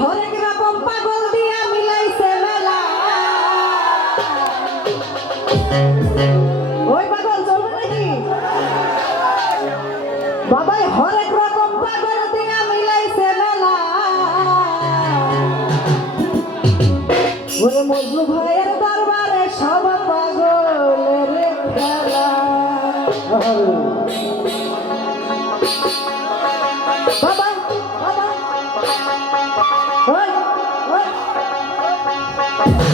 হরেক রকম পাগল দিয়া মিলাইছে মেলা। ওই পাগল চলবে নাকি? বাবাই হরেক রকম পাগল দিয়া মিলাইছে মেলা। ওরে মজনু ভাইয়ের দরবারে সব পাগলের খেলা। বাবা বাবা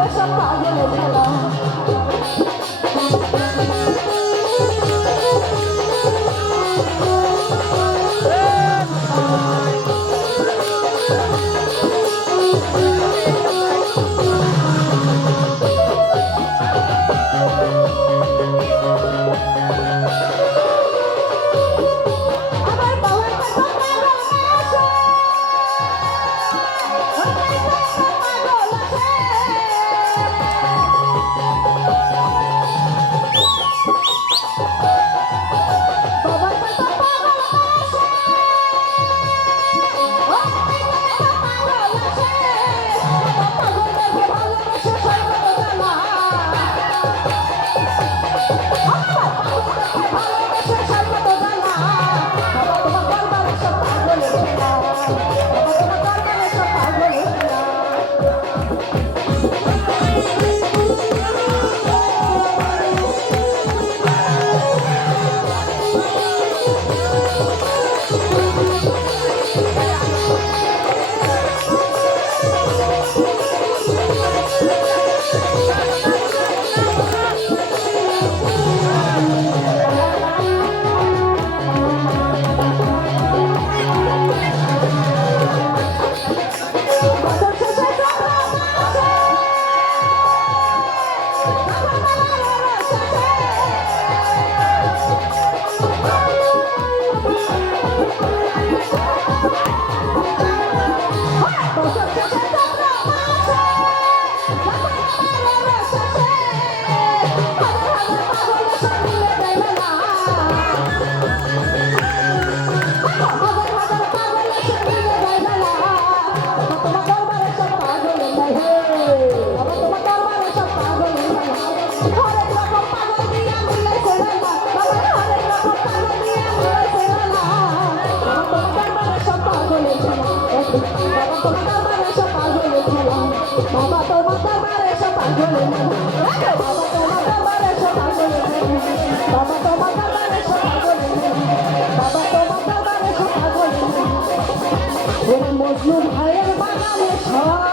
তোমার দরবারে সব পাগল বাবা তোমার দরবারে 宝色加单 মজনু ভাইয়ের বাগানে ছয়